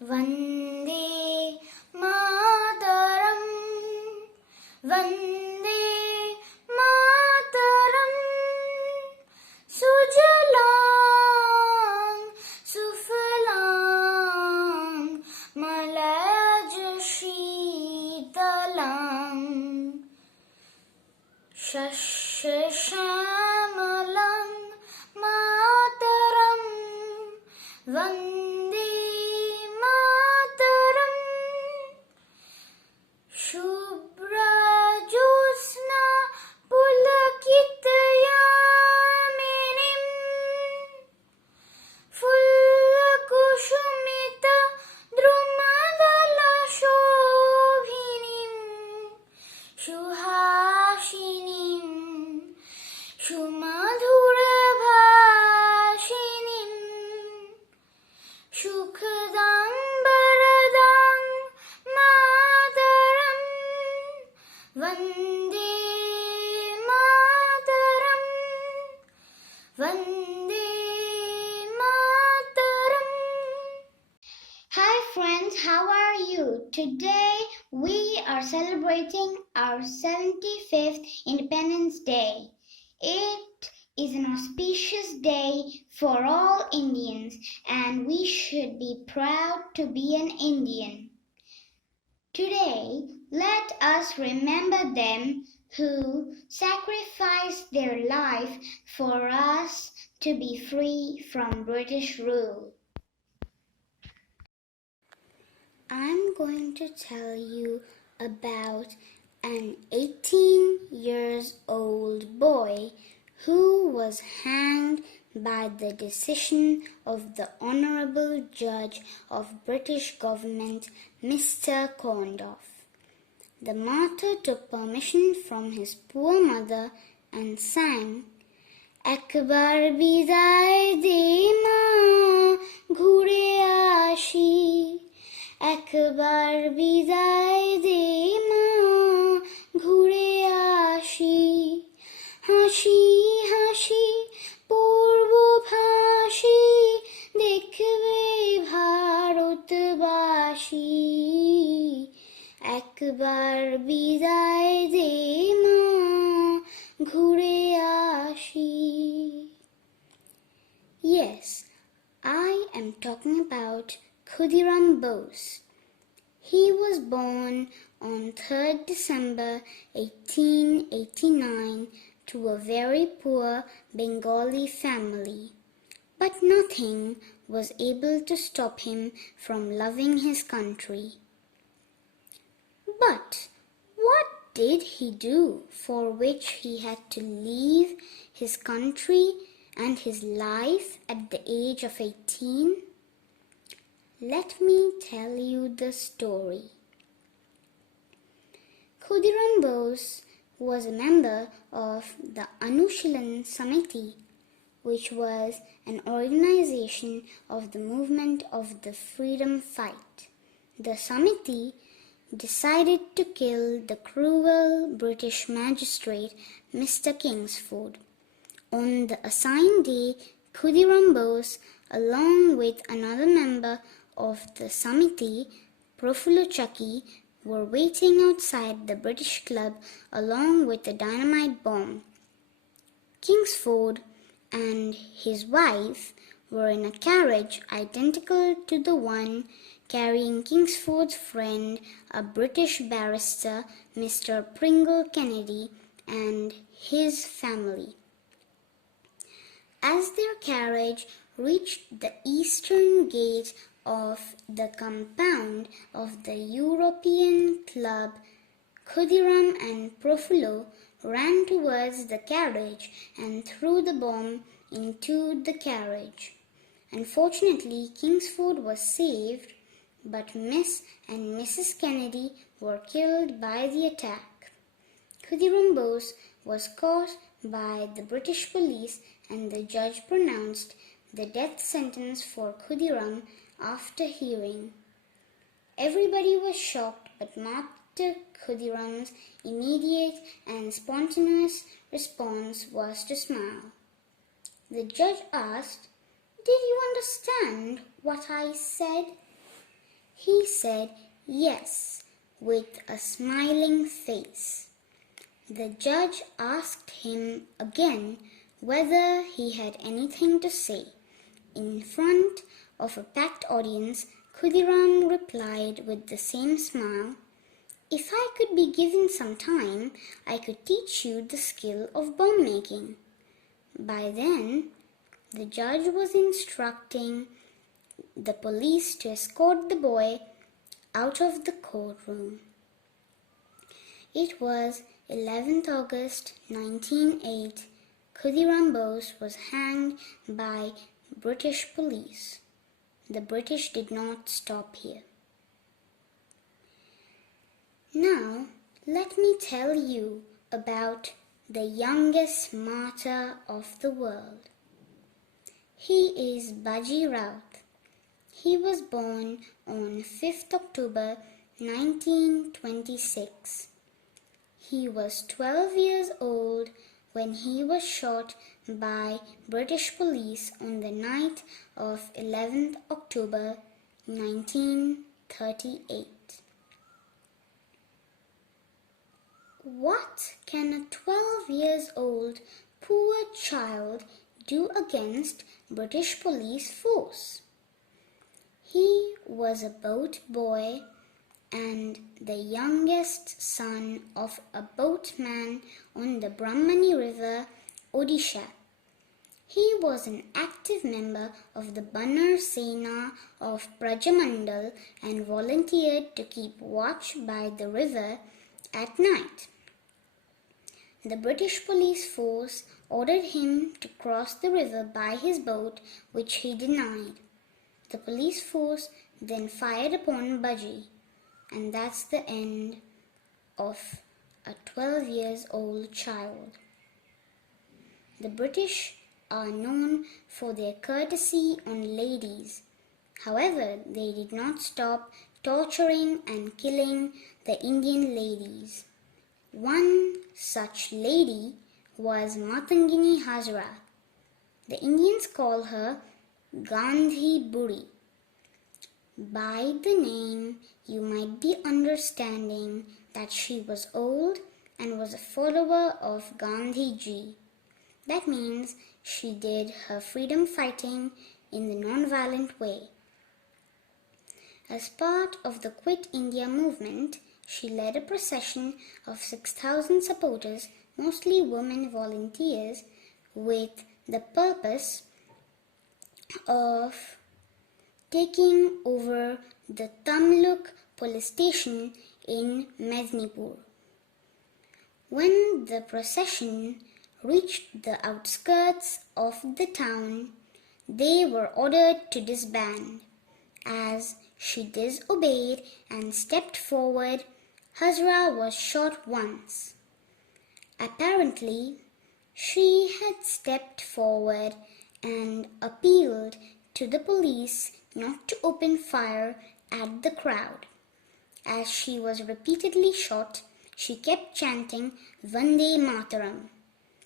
Vande Mataram, Vande Mataram, Sujalam, Sufalam, Malayaj Sheetalam, Shashamalam, Mataram, Vande Mataram, Shubhra Jyotsna Pulakitayaminim, Fullakushumita Drumadala Shobhinim, Shuhashinim, Shumadhura Bhashinim, Shukhdam Baradam Mataram, Vande Mataram, Vande Mataram. Hi friends, how are you? Today we are celebrating our 75th Independence Day. It is an auspicious day for all Indians, and we should be proud to be an Indian. Today, let us remember them who sacrificed their life for us to be free from British rule. I'm going to tell you about an 18 years old boy who was hanged by the decision of the Honourable Judge of British Government, Mr. Corndoff. The martyr took permission from his poor mother and sang, Ekbar biday de ma ghure ashi, Ekbar biday de ma ghure ashi, Hashi hashi purbo bhashi, dekhbe bharatbashi, Ekbar biday de ma ghure ashi. Yes, I am talking about Khudiram Bose. He was born on 3rd December 1889 to a very poor Bengali family. But nothing was able to stop him from loving his country. But what did he do for which he had to leave his country and his life at the age of 18? Let me tell you the story. Khudiram Bose was a member of the Anushilan Samiti, which was an organization of the movement of the freedom fight. The Samiti decided to kill the cruel British magistrate Mr. Kingsford. On the assigned day, Khudiram Bose, along with another member of the Samiti, Profullo Chakki, were waiting outside the British club along with a dynamite bomb. Kingsford and his wife were in a carriage identical to the one carrying Kingsford's friend, a British barrister, Mr. Pringle Kennedy, and his family. As their carriage reached the eastern gate of the compound of the European Club, Khudiram and Profullo ran towards the carriage and threw the bomb into the carriage. Unfortunately, Kingsford was saved, but Miss and Mrs. Kennedy were killed by the attack. Khudiram Bose was caught by the British police and the judge pronounced the death sentence for Khudiram after hearing. Everybody was shocked, but Martyr Khudiram's immediate and spontaneous response was to smile. The judge asked, "Did you understand what I said?" He said yes with a smiling face. The judge asked him again whether he had anything to say. In front of a packed audience, Khudiram replied with the same smile, "If I could be given some time, I could teach you the skill of bomb making." By then, the judge was instructing the police to escort the boy out of the courtroom. It was 11th August 1908. Khudiram Bose was hanged by British police. The British did not stop here. Now, let me tell you about the youngest martyr of the world. He is Baji Rout. He was born on 5th October 1926. He was 12 years old when he was shot by British police on the night of 11th October 1938. What can a 12 years old poor child do against British police force? He was a boat boy and the youngest son of a boatman on the Brahmani River, Odisha. He was an active member of the Banner Sena of Prajamandal and volunteered to keep watch by the river at night. The British police force ordered him to cross the river by his boat, which he denied. The police force then fired upon Baji, and that's the end of a 12 years old child. The British are known for their courtesy on ladies. However, they did not stop torturing and killing the Indian ladies. One such lady was Matangini Hazra. The Indians call her Gandhi Buri. By the name, you might be understanding that she was old and was a follower of Gandhiji. That means she did her freedom fighting in the non-violent way. As part of the Quit India movement, she led a procession of 6,000 supporters, mostly women volunteers, with the purpose of taking over the Tamluk police station in Mednipur. When the procession reached the outskirts of the town, they were ordered to disband. As she disobeyed and stepped forward, Hazra was shot once. Apparently, she had stepped forward and appealed to the police not to open fire at the crowd. As she was repeatedly shot, she kept chanting Vande Mataram.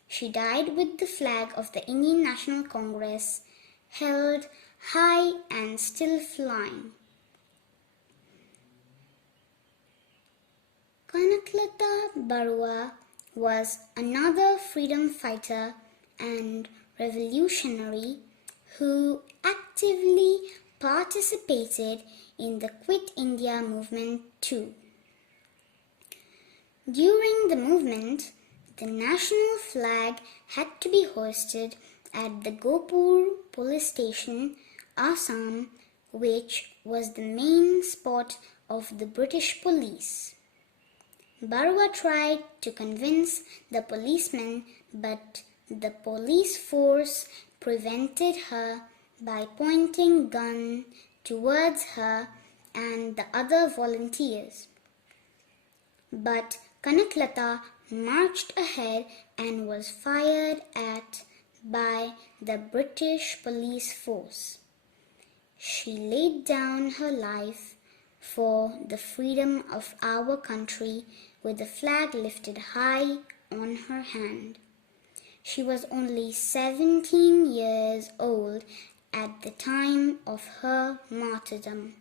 She died with the flag of the Indian National Congress held high and still flying. Kanaklata Barua was another freedom fighter and revolutionary who actively participated in the Quit India movement too. During the movement, the national flag had to be hoisted at the Gopur police station, Assam, which was the main spot of the British police. Barua tried to convince the policemen, but the police force prevented her by pointing gun towards her and the other volunteers. But Kanaklata marched ahead and was fired at by the British police force. She laid down her life for the freedom of our country with the flag lifted high on her hand. She was only 17 years old at the time of her martyrdom.